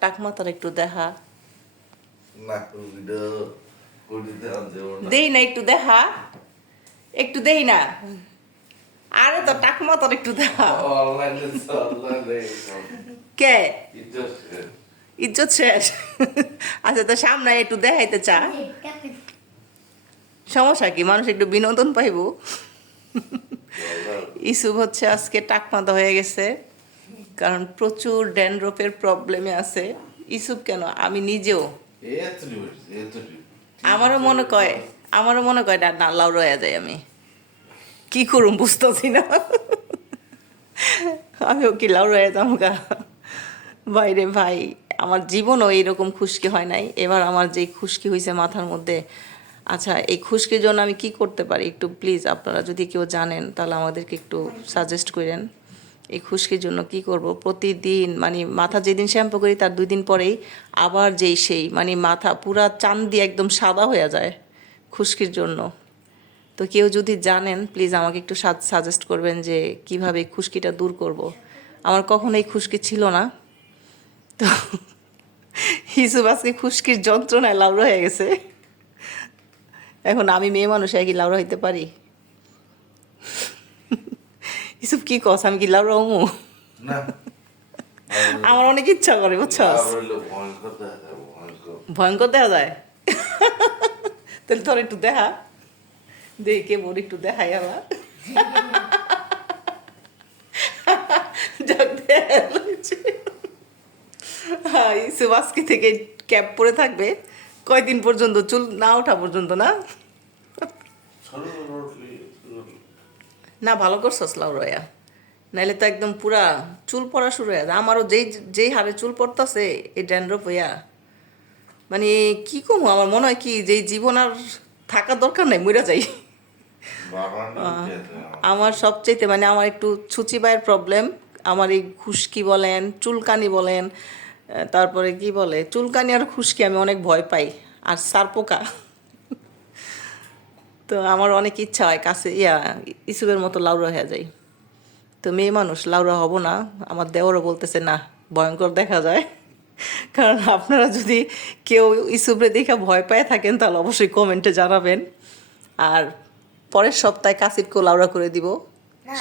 টাক মাথার একটু দেখা। দেই না একটু দেখা। একটু দেই না। আরে তো টাক মাথার একটু দেখা। কে? ইজ্জত শেষ আচ্ছা তো সামনে একটু দেখাইতে চা। সমস্যা কি? মানুষ একটু বিনোদন পাইব? ইসুব হচ্ছে আজকে টাকমাতা হয়ে গেছে। কারণ প্রচুর ড্যান্ড্রফের প্রবলেমে আছে। ইসুব কেন? আমি নিজেও। আমারও মনে কয় আমারও মনে কয় না লাউ রয়ে যায় আমি। কি করুম বুঝতেছি না। আমিও কি লাউ রয়ে যাব গা? বাইরে ভাই আমার জীবনও এইরকম খুশকি হয় নাই। এবার আমার যে খুশকি হয়েছে মাথার মধ্যে আচ্ছা এই খুশকির জন্য আমি কি করতে পারি? একটু প্লিজ আপনারা যদি কেউ জানেন তাহলে আমাদেরকে একটু সাজেস্ট করেন। এই খুশকির জন্য কি করব? প্রতিদিন মানে মাথা যেদিন শ্যাম্পু করি, তার দুই দিন পরেই আবার যেই সেই মানে মাথা পুরা চান দিয়ে একদম সাদা হয়ে যায় খুশকির জন্য। তো কেউ যদি জানেন প্লিজ আমাকে একটু সাজেস্ট করবেন যে কীভাবে খুশকিটা দূর করব। আমার কখনো এই খুশকি ছিল না। তো হিসুব আজকে খুশকির যন্ত্রণায় লাউড়া হয়ে গেছে। এখন আমি মেয়ে মানুষ কি লাউড়া হইতে পারি? হিসুব কি কস? আমি কি হমু আমার অনেক ইচ্ছা করে আবার ভয়ঙ্কর দেখা যায় তাহলে তোর একটু দেখা। দেখে বোর একটু দেখাই আমার। হ্যাঁ, ইসুফ আজকে থেকে ক্যাপ পরে থাকবে। কয়দিন পর্যন্ত? চুল না ওঠা পর্যন্ত না? না ভালো করছস লাউরয়া নাইলে তো একদম পুরা চুল পড়া শুরু হয়ে যায়। আমারও যেই যেই হারে চুল পড়তাছে এই ড্যান্ড্রফ হইয়া। মানে কি কমু আমার মনে হয় কি যেই জীবন আর থাকার দরকার নাই মরে যাই। আমার। সবচেয়েতে মানে আমার একটু ছুচিবাইয়ের প্রবলেম আমার এই খুশকি বলেন চুলকানি বলেন তারপরে কি বলে চুলকানি আর খুশকি আমি অনেক ভয় পাই। আর সারপোকা। তো আমার অনেক ইচ্ছা হয় কাছে, ইয়া ইসুবের মতো লাউরা হয়ে যাই। তো মেয়ে মানুষ, লাউরা হব না। আমার দেওয়ারও বলতেছে, না, ভয়ঙ্কর দেখা যায়। কারণ আপনারা যদি কেউ ইসুবরে দেখে ভয় পায় থাকেন, তাহলে অবশ্যই কমেন্টে জানাবেন। আর পরের সপ্তাহে কাসিরকেও লাউরা করে দিব।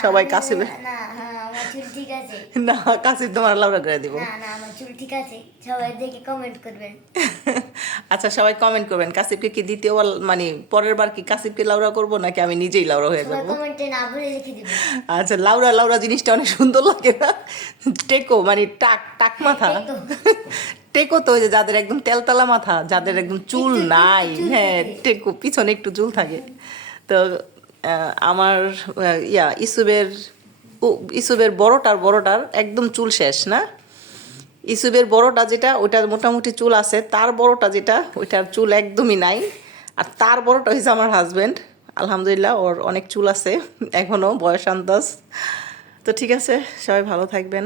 সবাই কাসিবে না হ্যাঁ চুল ঠিক আছে। না কাসির তোমার লাউরা করে দিব। না না আমার চুল ঠিক আছে। সবাই দেখে কমেন্ট করবেন। আচ্ছা সবাই কমেন্ট করবেন কাসিবকে কি দ্বিতীয় মানে পরের বার কি কাসিবকে লাউরা করব নাকি আমি নিজেই লাউরা হয়ে যাব? কমেন্টে না বলে লিখে দিবেন। আচ্ছা লাউরা লাউরা জিনিসটা অনেক সুন্দর লাগে না? টেকো মানে টাক টাক মাথা। টেকো। টেকো তো ওই যে যাদের একদম তেলতলা মাথা যাদের একদম চুল নাই হ্যাঁ টেকো পিছনে একটু চুল থাকে। তো আমার ইয়া, ইসুবের ইসুবের বড়টার বড়টার একদম চুল শেষ, না? ইসুবের বড়টা যেটা ওইটার মোটামুটি চুল আছে, তার বড়টা যেটা, ওইটার চুল একদমই নাই। আর তার বড়টা হয়েছে আমার হাজব্যান্ড আলহামদুলিল্লাহ, ওর অনেক চুল আছে এখনও বয়স আন্দাজ। তো ঠিক আছে, সবাই ভালো থাকবেন।